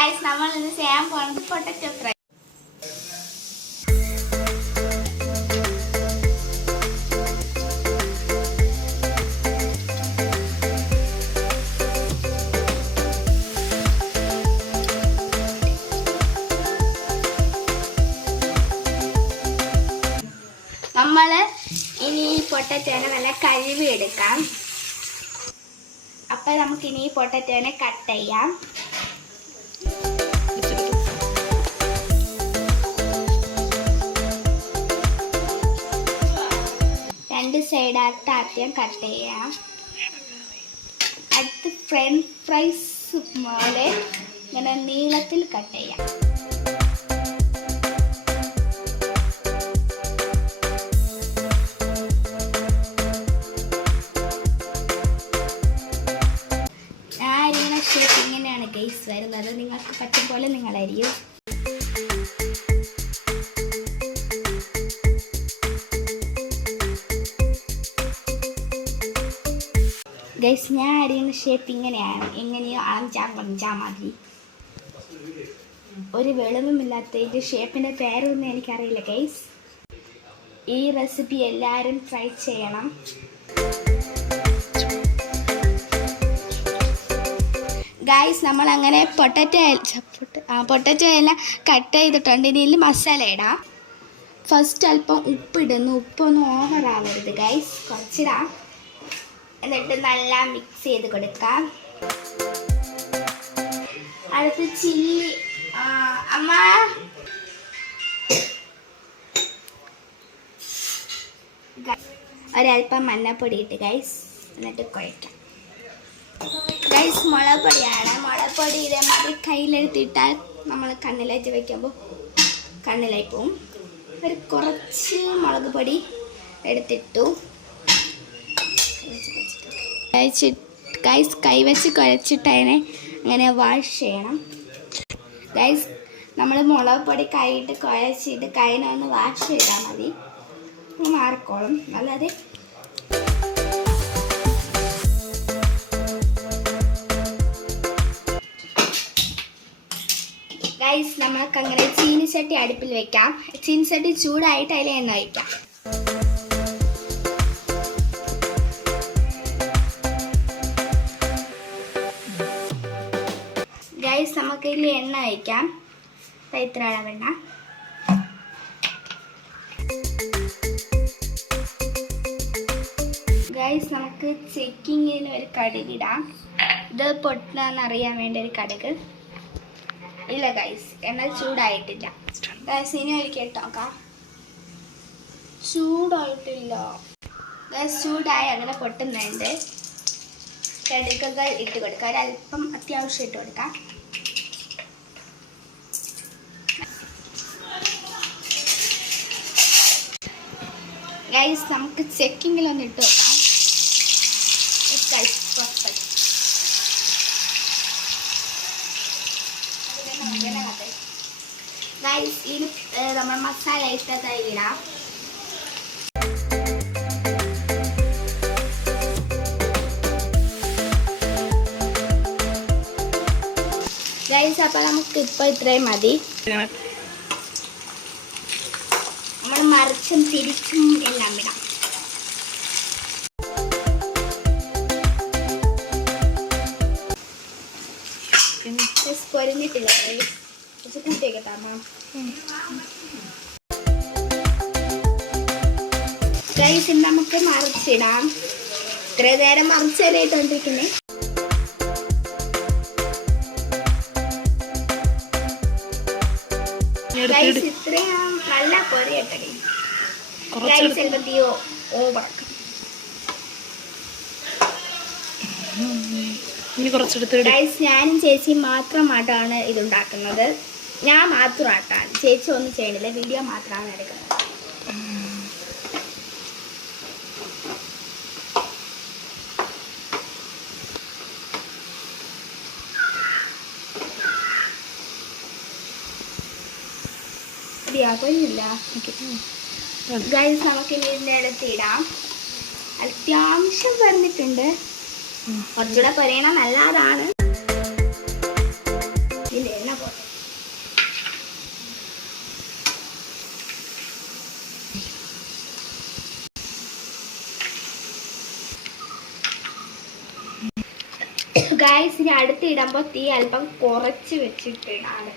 Guys നമ്മൾ ഇന്ന് ചെയ്യാൻ പോകുന്നത് പൊട്ടറ്റോ ഫ്രൈ. നമ്മൾ ഇനി ഈ പൊട്ടറ്റോനെ നല്ല കഴുകി എടുക്കാം. അപ്പോൾ നമുക്കിനി ഈ പൊട്ടറ്റോനെ കട്ട് ചെയ്യാം. രണ്ട് സൈഡായിട്ട് ആദ്യം കട്ട് ചെയ്യാം. അടുത്ത് ഫ്രഞ്ച് ഫ്രൈസ് പോലെ ഇങ്ങനെ നീളത്തിൽ കട്ട് ചെയ്യാം. ഷേപ്പ് ഇങ്ങനെയാണ് ഗൈസ് വരുന്നത്. നിങ്ങൾക്ക് പറ്റും പോലെ നിങ്ങൾ അരിയും. ഗൈസ് ഞാൻ അരിയുന്ന ഷേപ്പ് ഇങ്ങനെയാണ്. എങ്ങനെയോ അഞ്ചാ മതി. ഒരു വെളിവുമില്ലാത്ത ഇതിൻ്റെ ഷേപ്പിൻ്റെ പേരൊന്നും എനിക്കറിയില്ല ഗൈസ്. ഈ റെസിപ്പി എല്ലാവരും ട്രൈ ചെയ്യണം. ഗൈസ് നമ്മളങ്ങനെ പൊട്ടറ്റോ എല്ലാം കട്ട് ചെയ്തിട്ടുണ്ട്. ഇതിൽ മസാല ഇടാം. ഫസ്റ്റ് അല്പം ഉപ്പിടുന്നു. ഉപ്പൊന്നും ഓവറാവരുത് ഗൈസ്, കുറച്ചിടാം. എന്നിട്ട് നല്ല മിക്സ് ചെയ്ത് കൊടുക്കാം. അടുത്ത് ചില്ലി അമ്മ ഒരല്പം മഞ്ഞപ്പൊടി ഇട്ട് ഗൈസ്, എന്നിട്ട് കുഴക്കാം. ഗൈസ് മുളക് പൊടിയാണ്. മുളക് പൊടി ഇതേമാതിരി കയ്യിലെടുത്തിട്ടാൽ നമ്മൾ കണ്ണിലേറ്റ് വയ്ക്കുമ്പോൾ കണ്ണിലായി പോവും. ഒരു കുറച്ച് മുളക് പൊടി എടുത്തിട്ടു. ഗൈസ് കൈവച്ച് കുഴച്ചിട്ട് അതിനെ അങ്ങനെ വാഷ് ചെയ്യണം. ഗൈസ് നമ്മൾ മുളക് പൊടി കൈയിട്ട് കുഴച്ചിട്ട് കൈനെ ഒന്ന് വാഷ് ചെയ്താൽ മതി, മാറിക്കോളും. അല്ലാതെ ഗൈസ് നമ്മൾക്ക് അങ്ങനെ ചീനിച്ചട്ടി അടുപ്പിൽ വെക്കാം. ചീനിച്ചട്ടി ചൂടായിട്ട് അതിൽ എണ്ണ വയ്ക്കാം. ഗൈസ് നമുക്ക് ഇതിൽ എണ്ണ വയ്ക്കാം. ഇത്ര അളവെണ്ണ. ഗൈസ് നമുക്ക് ചെക്കിങ്ങിന് ഒരു കടുകിടാം. ഇത് പൊട്ടണമെന്നറിയാൻ വേണ്ടി ഒരു കടുക്. ഇല്ല ഗൈസ്, എണ്ണ ചൂടായിട്ടില്ല. ഗൈസ് ഇനി ഒരിക്കൽ നോക്കാം. ചൂടായിട്ടില്ല ഗൈസ്. ചൂടായി അങ്ങനെ പൊട്ടുന്നുണ്ട്. കടുകുകൾ ഇട്ട് കൊടുക്കാം. ഒരല്പം അത്യാവശ്യം ഇട്ട് കൊടുക്കാം. ഗൈസ് നമുക്ക് ചെക്കിങ്ങിലൊന്ന് ഇട്ട് നോക്കാം. ഗൈസ് ഇത് നമ്മൾ മസാല ഇട്ടതായി ഇടാം. ഗൈസ് അപ്പോൾ നമുക്ക് ഇപ്പോൾ ഇത്രയും മതി. നമ്മൾ മറിച്ചും തിരിച്ചും എല്ലാം ഇടാം. പൊരിഞ്ഞിട്ടില്ല, കുറച്ച് കൂട്ടിയൊക്കെ ഗൈസ് നമുക്ക് മറിച്ചിടാം. ഇത്ര നേരം മറിച്ചേറിയിട്ടോണ്ടിരിക്കുന്നേ. ഗൈസ് ഇത്രയും നല്ല പൊരിയട്ടെ. ഗൈസ് ചിലപ്പോൾ തീയോ ഓവറാക്കും. ഗൈസ് ഞാനും ചേച്ചി മാത്രമായിട്ടാണ് ഇതുണ്ടാക്കുന്നത്. ഞാൻ മാത്രമായിട്ടാണ്, ചേച്ചി ഒന്നും ചെയ്യണില്ല. വീഡിയോ മാത്രമാണ് എടുക്കുന്നത്. ഇല്ല ഗൈസ് നമുക്ക് ഇനി ഇതിൻ്റെ അടുത്ത് ഇടാം. അത്യാവശ്യം പറഞ്ഞിട്ടുണ്ട്. കുറച്ചുകൂടെ പൊരിയണം, നല്ലതാണ്. ഇതിൻ്റെ എണ്ണ ഗൈസ് ഇനി അടുത്ത് ഇടുമ്പോൾ തീ അല്പം കുറച്ച് വെച്ചിട്ടിടാണ്.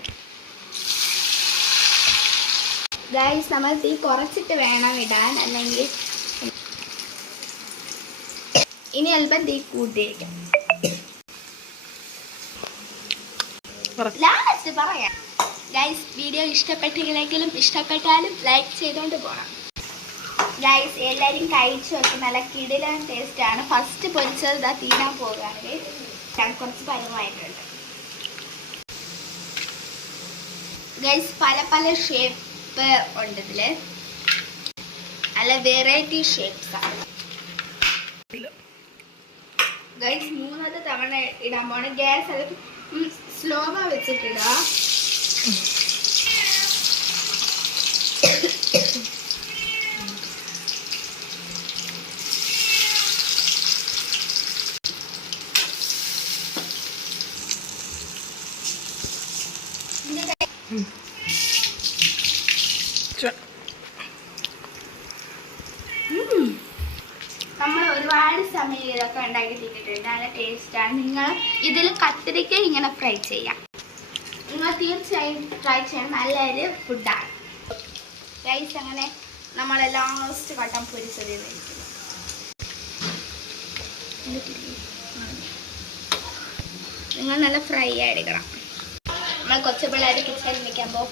ഗൈസ് നമ്മൾ തീ കുറച്ചിട്ട് വേണം ഇടാൻ, അല്ലെങ്കിൽ ഇനി അല്പം തീ കൂട്ടിയിരിക്കും. ലാസ്റ്റ് പറയാം. ഗൈസ് വീഡിയോ ഇഷ്ടപ്പെട്ടാലും ലൈക്ക് ചെയ്തോണ്ട് പോകണം. ഗൈസ് എല്ലാവരും കഴിച്ചു വെക്കും. നല്ല കിടിലൻ ടേസ്റ്റാണ്. ഫസ്റ്റ് പൊരിച്ചത് ഇതാ തീരാൻ പോകുകയാണ്. കുറച്ച് പരുവമായിട്ടുണ്ട്. ഗൈസ് പല ഷേപ്പ് ഉണ്ട് ഇതില്, നല്ല വെറൈറ്റി ഷേപ്സ് ആണ്. ഗൈസ് മൂന്നാമത്തെ തവണ ഇടാൻ പോണ. ഗ്യാസ് അത് സ്ലോവാ വെച്ചിട്ടിടാ. നമ്മൾ ഒരുപാട് സമയം ഇതൊക്കെ ഉണ്ടാക്കി തിന്നിട്ടുണ്ട്. നല്ല ടേസ്റ്റാണ്. നിങ്ങൾ ഇതിൽ കത്തിരിക്ക ഇങ്ങനെ ഫ്രൈ ചെയ്യാം. നിങ്ങൾ തീർച്ചയായും ട്രൈ ചെയ്യണം. നല്ലൊരു ഫുഡാണ്. ഗൈസ് അങ്ങനെ നമ്മൾ ലാസ്റ്റ് വട്ടം പൊരിച്ചത് കഴിക്കുന്നു. നിങ്ങൾ നല്ല ഫ്രൈ ആയിരിക്കണം. നമ്മൾ കൊച്ചു പിള്ളേർ കിച്ചണിൽ നിൽക്കുമ്പോൾ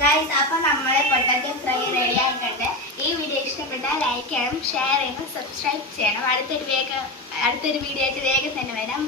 ഗൈസ് അപ്പോൾ നമ്മളെ പൊട്ടറ്റോ ഫ്രൈ റെഡി ആയിട്ടുണ്ട്. ഈ വീഡിയോ ഇഷ്ടപ്പെട്ടാൽ ലൈക്ക് ചെയ്യണം, ഷെയർ ചെയ്യണം, സബ്സ്ക്രൈബ് ചെയ്യണം. അടുത്തൊരു വീഡിയോ ആയിട്ട് വേഗം തന്നെ വരാം.